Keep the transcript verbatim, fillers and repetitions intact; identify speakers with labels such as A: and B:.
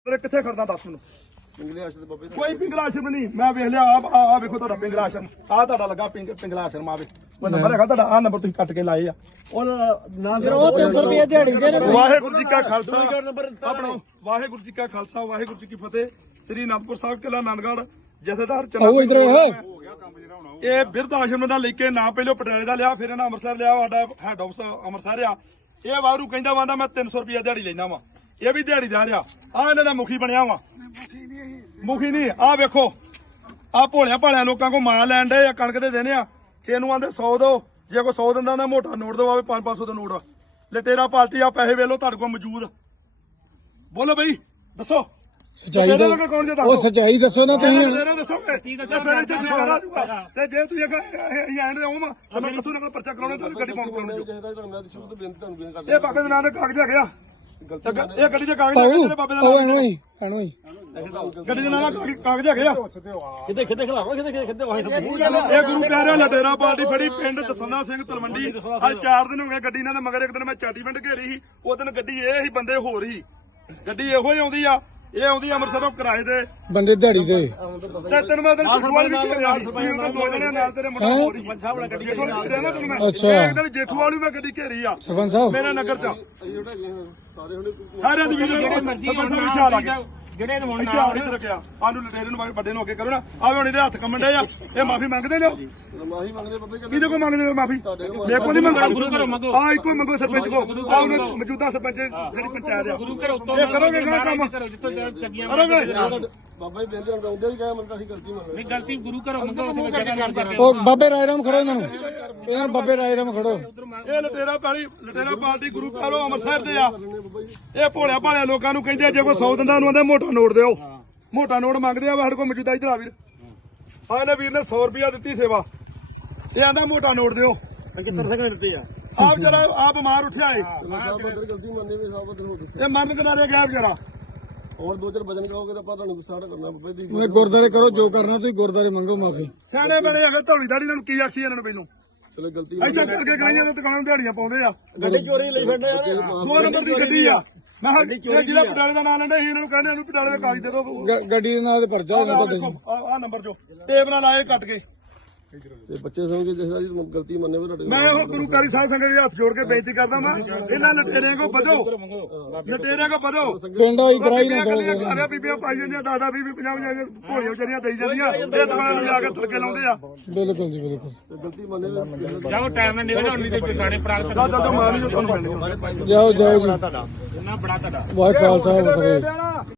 A: ਤੇਰੇ ਕਿੱਥੇ ਖੜਦਾ ਦੱਸ ਮੈਨੂੰ।
B: ਪਿੰਗਲੇ ਆਸ਼ਰ ਦੇ ਬਾਬੇ ਦਾ
A: ਕੋਈ ਪਿੰਗਲਾ ਆਸ਼ਰਮ ਨਹੀਂ। ਮੈਂ ਵੇਖ ਲਿਆ ਆ ਆ ਵੇਖੋ ਤੁਹਾਡਾ ਪਿੰਗਲਾ ਆਸ਼ਰਮ ਆ ਤੁਹਾਡਾ ਲੱਗਾ ਪਿੰਗ ਪਿੰਗਲਾ ਆਸ਼ਰਮ ਆਵੇ ਉਹ ਨੰਬਰ ਹੈਗਾ ਤੁਹਾਡਾ ਆ ਨੰਬਰ ਤੁਸੀਂ ਕੱਟ ਕੇ ਲਾਏ ਆ ਉਹ ਨਾ
C: ਉਹ ਤਿੰਨ ਸੌ ਰੁਪਏ ਦਿਹਾੜੀ ਦੇ ਨੇ।
A: ਵਾਹਿਗੁਰੂ ਜੀ ਕਾ ਖਾਲਸਾ ਆਪਣਾ ਵਾਹਿਗੁਰੂ ਜੀ ਕਾ ਖਾਲਸਾ ਵਾਹਿਗੁਰੂ ਜੀ ਕੀ ਫਤਿਹ। ਸ੍ਰੀ ਅਨੰਦਪੁਰ ਸਾਹਿਬ ਕਿਲਾ ਆਨੰਦਗੜ੍ਹ ਜਥੇਦਾਰ ਚੰਨਾ
C: ਆਓ ਇੱਧਰ ਆਓ।
A: ਇਹ ਬਿਰਧ ਆਸ਼ਰਮ ਦਾ ਲੈ ਕੇ ਨਾ ਪਹਿਲਾਂ ਪਟਿਆਲੇ ਦਾ ਲਿਆ ਫਿਰ ਇਹਨਾਂ ਅੰਮ੍ਰਿਤਸਰ ਲਿਆ ਸਾਡਾ ਹੈਡ ਆਫਿਸ ਅੰਮ੍ਰਿਤਸਰ ਆ। ਇਹ ਵਾਰੂ ਕਹਿੰਦਾ ਵਾਂਦਾ ਮੈਂ ਤਿੰਨ ਸੌ ਰੁਪਏ ਦਿਹਾੜੀ ਲੈਣਾ ਵਾ ਇਹ ਵੀ ਦਿਹਾੜੀ ਦਾ ਰਿਹਾ ਆ ਇਹਨਾਂ ਦਾ ਮੁਖੀ ਬਣਿਆ ਵਾ ਮੁਖੀ ਨਹੀਂ ਆ ਵੇਖੋ ਆ ਭੋਲਿਆਂ ਭਾਲਿਆਂ ਲੋਕਾਂ ਕੋ ਮਾਂ ਲੈਣ ਦੇ ਆ ਕਣਕ ਦੇ ਦੇਣੇ ਆ ਕਿ ਇਹਨੂੰ ਆਂਦੇ ਸੌ ਦੋ ਜੇ ਕੋਈ ਸੌ ਦਿੰਦਾ ਨਾ ਮੋਟਾ ਨੋਟ ਦੋ ਆਵੇ ਪੰਜ ਪੰਜ ਸੌ ਦਾ ਨੋਟ ਲਟੇਰਾ ਪਾਲਟੀ ਆ ਪੈਸੇ ਵੇਲੋ ਤੁਹਾਡੇ ਕੋਲ ਮੌਜੂਦ ਬੋਲੋ ਬਈ ਦੱਸੋ
C: ਸੱਚਾਈ ਦਾ ਉਹ ਸੱਚਾਈ ਦੱਸੋ ਨਾ ਤੁਸੀਂ
A: ਲਟੇਰਾ ਦੱਸੋਗੇ ਤੇ ਜੇ ਤੁਸੀਂ ਐਂਡ ਦੇ ਆਉਂ ਤਾਂ ਮੈਂ ਕਿਥੋਂ ਨਾ ਪਰਚਾ ਕਰਾਉਣਾ ਤੁਹਾਨੂੰ ਗੱਡੀ ਪਾਉਣ ਕਰਾਉਣੀ ਇਹ ਬਾਬੇ ਦੇ ਨਾਂ ਦੇ ਕਾਗਜ਼ ਹੈਗੇ ਆ ਇਹ ਗੱਡੀ ਦੇ ਕਾਗਜ਼ ਹੈਗੇ ਜਿਹੜੇ ਬਾਬੇ ਦੇ
C: ਉਹ
A: ਨਾਂ
C: ਐਨੋ ਹੀ ਐਨੋ ਹੀ
A: ਗੱਡੀ ਦੇ ਨਾਂ ਦੇ ਕਾਗਜ਼ ਹੈਗੇ ਆ
B: ਕਿਤੇ ਕਿਤੇ ਖਲਾਵਾ ਕਿਤੇ ਕਿਤੇ ਵਾਹੀ
A: ਇਹ ਗੁਰੂ ਪਿਆਰਿਆ ਲਟੇਰਾ ਪਾਰਟੀ ਫੜੀ ਪਿੰਡ ਦਸੰਦਾ ਸਿੰਘ ਤਲਵੰਡੀ ਅੱਜ ਚਾਰ ਦਿਨ ਹੋ ਗਏ ਗੱਡੀ ਨਾਲ ਮਗਰ ਇੱਕ ਦਿਨ ਮੈਂ ਚਾਟੀ ਪਿੰਡ ਘੇਰੀ ਸੀ ਉਹ ਦਿਨ ਗੱਡੀ ਇਹ ਹੀ ਬੰਦੇ ਹੋਰ ਹੀ ਗੱਡੀ ਇਹੋ ਹੀ ਆਉਂਦੀ ਆ ਇਹ ਆਉਂਦੀ ਅੰਮ੍ਰਿਤਸਰੋਂ ਕਿਰਾਏ ਤੇ
C: ਬੰਦੇ ਦਿਹਾੜੀ ਤੇ
A: ਤੇ ਤੈਨੂੰ ਮੈਂ ਤੈਨੂੰ ਜੇਠੂ ਵਾਲੀ ਵੀ ਘੇਰਿਆ ਸੀ ਦੋ ਜਣੇ ਨਾਲ ਤੇਰੇ ਮੁੰਡਾ ਹੋਰ ਹੀ ਪੰਜਾਬ ਵਾਲਾ ਗੱਡੀ
C: ਅੱਛਾ।
A: ਇੱਕ ਦਿਨ ਜੇਠੂ ਵਾਲੀ ਮੈਂ ਗੱਡੀ ਘੇਰੀ ਆ
C: ਸਰਪੰਚ ਸਾਹਿਬ
A: ਮੇਰੇ ਨਗਰ ਚ ਸਾਰਿਆਂ ਦੀ ਵੀਡੀਓ ਸਰਪੰਚ ਸਾਹਿਬ ਵਿਚਾਰ ਲੱਗ ਗਿਆ
D: ਜਿਹੜੇ ਨੂੰ ਹੁਣ
A: ਇੱਥੇ ਇੱਧਰ ਰੱਖਿਆ ਆਨੂੰ ਲਟੇਰੇ ਨੂੰ ਵੱਡੇ ਨੂੰ ਅੱਗੇ ਕਰੋ ਨਾ ਆਵੇ ਹੁਣ ਇਹਦੇ ਹੱਥ ਕੰਮਣ ਡੇ ਆ ਇਹ ਮਾਫੀ ਮੰਗਦੇ ਨੇ
B: ਮਾਹੀ ਮੰਗਦੇ ਬਾਬੇ
A: ਕਿਹਦੇ ਕੋ ਮੰਗਦੇ ਨੇ ਮਾਫੀ ਮੇਰੇ ਕੋ ਨਹੀਂ ਮੰਗਦੇ ਆ ਇੱਕੋ ਮੰਗੋ ਸਰਪੰਚ ਕੋ ਆ ਉਹਨੇ ਮੌਜੂਦਾ ਸਰਪੰਚ ਜਿਹੜੀ ਪੰਚਾਇਤ ਆ
D: ਗੁਰੂ ਘਰ ਉੱਤੋਂ
A: ਇਹ ਕਰੋਗੇ ਕਿਹੜਾ ਕੰਮ
D: ਕਰੋ ਜਿੱਥੋਂ ਲੱਗੀਆਂ
A: ਕਰੋਗੇ
B: ਬਾਬਾ ਜੀ ਬੇਨਤੀ ਆਉਂਦੇ ਵੀ ਕਹੇ ਮੰਨ ਅਸੀਂ ਗਲਤੀ ਮੰਨ
D: ਨਹੀਂ ਗਲਤੀ ਗੁਰੂ ਘਰੋਂ ਮੰਗੋ ਉੱਥੇ ਜਗ੍ਹਾ ਨਹੀਂ ਕਰਦੇ
C: ਉਹ ਬਾਬੇ ਰਾਏ ਰਾਮ ਖੜੋ ਇਹਨਾਂ ਨੂੰ ਇਹਨਾਂ ਨੂੰ ਬਾਬੇ ਰਾਏ ਰਾਮ ਖੜੋ
A: ਇਹ ਲਟੇਰਾ ਪਾਲੀ ਲਟੇਰਾ ਪਾਲਦੀ ਗੁਰੂ ਘਰੋਂ ਅੰਮ੍ਰਿਤਸਰ ਦੇ ਆ ਇਹ ਭੋਲਿਆ ਭਾਲਿਆ ਲੋਕਾਂ ਨੂੰ ਕਹਿੰਦੇ ਜੇ ਕੋਈ ਸੌ ਦਿੰਦਾ ਉਹਨੂੰ ਆਂਦੇ ਮੋਟਾ ਨੋਟ ਦਿਓ ਮੋਟਾ ਨੋਟ ਮੰਗਦੇ ਆ ਸਾਡੇ ਕੋਲ ਮੌਜੂਦਾ ਇਧਰ ਆ ਵੀਰ ਆ ਇਹਨੇ ਵੀਰ ਨੇ ਸੌ ਰੁਪਇਆ ਦਿੱਤੀ ਸੇਵਾ ਇਹ ਆਂਦਾ ਮੋਟਾ ਨੋਟ ਦਿਓ
B: ਕਿੰਨੇ ਸੈਕਿੰਡ ਦਿੱਤੇ ਆ
A: ਆਪ ਜਰਾ ਆ ਬਿਮਾਰ ਉੱਠਿਆ ਏ
B: ਸਾਹਿਬ ਅੰਦਰ ਗਲਤੀ ਮੰਨੇ ਵੀ ਸਾਹਿਬ ਅੰਦਰ ਹੋ ਗਈ
A: ਇਹ ਮਰਨ ਕਿਨਾਰੇ ਗਿਆ ਵਿਚਾਰਾ
B: ਹੋਰ ਦੋ ਚਾਰ ਵਜਨ ਕਹੋਗੇ ਤਾਂ ਆਪਾਂ ਤੁਹਾਨੂੰ ਗੁੱਸਾ ਕਰਨਾ ਬਾਬਾ ਜੀ
C: ਮੈਂ ਗੁਰਦਾਰੇ ਕਰੋ ਜੋ ਕਰਨਾ ਤੁਸੀਂ ਗੁਰਦਾਰੇ ਮੰਗੋ ਮਾਫੀ
A: ਸਿਆਣੇ ਬਣੇ ਅਗਰ ਧੌਲੀ ਦਾੜੀ ਇਹਨਾਂ ਨੂੰ ਕੀ ਆਖੀ ਇਹਨਾਂ ਨੂੰ ਪਹਿਲੋਂ
B: ਚਲੋ ਗਲਤੀ
A: ਐਦਾਂ ਕਰਕੇ ਕਰਾਈਆਂ ਨੇ ਦੁਕਾਨਾਂ ਦਿਹਾੜੀਆਂ ਪਾਉਂਦੇ ਆ
B: ਗੱਡੀ ਚੋਰੀ ਲਈ ਫਿਰਦੇ ਯਾਰ
A: ਦੋ ਨੰਬਰ ਦੀ ਗੱਡੀ ਆ ਮੈਂ ਕਿਹਾ ਇਹ ਜਿਹੜਾ ਪਟਿਆਲੇ ਦਾ ਨਾਂ ਲੈਂਦਾ ਸੀ ਇਹਨਾਂ ਨੂੰ ਕਹਿੰਦੇ ਇਹਨੂੰ ਪਟਿਆਲੇ ਦੇ ਕਾਗਜ਼ ਦੇ ਦਿਓ
C: ਗ- ਗੱਡੀ ਦੇ ਨਾਲ ਤੇ ਪਰਚਾ ਹੋਣਾ ਤੁਹਾਡੇ
A: ਆ ਨੰਬਰ ਜੋ ਟੇਪ ਨਾਲ ਆਏ ਕੱਟ ਕੇ
B: ਤੇ ਬੱਚੇ ਸਮਝ ਜਿਸ ਦਾ ਗਲਤੀ ਮੰਨੇ ਵੀ ਤੁਹਾਡੇ
A: ਮੈਂ ਉਹ ਗੁਰੂ ਕਾਰੀ ਸਾਹਿਬ ਸੰਗਤ ਦੇ ਹੱਥ ਜੋੜ ਕੇ ਬੇਨਤੀ ਕਰਦਾ ਮੈਂ ਇਹਨਾਂ ਲਟੇਰਿਆਂ ਕੋ ਬਚੋ ਲਟੇਰਿਆਂ ਕੋ ਬਚੋ
C: ਪਿੰਡ ਆਈ ਕਰਾਈ ਨਾ ਦੋ
A: ਬੀਬੀਆਂ ਬੀਬੀਆਂ ਪਾਈ ਜਾਂਦੀਆਂ ਦਾਦਾ ਬੀਬੀ ਪੰਜਾਹ ਪੰਜਾਹ ਭੋਲੀਆਂ ਵਿਚਾਰੀਆਂ ਦੇਈ ਜਾਂਦੀਆਂ ਇਹ ਦੁਕਾਨਾਂ ਨੂੰ ਜਾ ਕੇ ਥਲਕੇ ਲਾਉਂਦੇ ਆ
C: ਬਿਲਕੁਲ ਜੀ ਬਿਲਕੁਲ
B: ਗਲਤੀ ਮੰਨੇ ਵੀ
D: ਜਾਓ ਟਾਈਮ ਨਾਲ ਨਿਕਲ ਆਉਣੀ ਤੇ ਪਿਛਾੜੇ ਪ੍ਰਾਪਤ
A: ਦਾਦਾ ਤੋਂ ਮਾਰੀ ਤੁਹਾਨੂੰ ਮਿਲਣੀ
C: ਜਾਓ ਜਾਓ ਜੀ
D: ਉਹਨਾਂ ਬੜਾ ਤੁਹਾਡਾ
C: ਵਾਹਿ ਖਾਲਸਾ ਵਾਹਿ ਫਤਿਹ।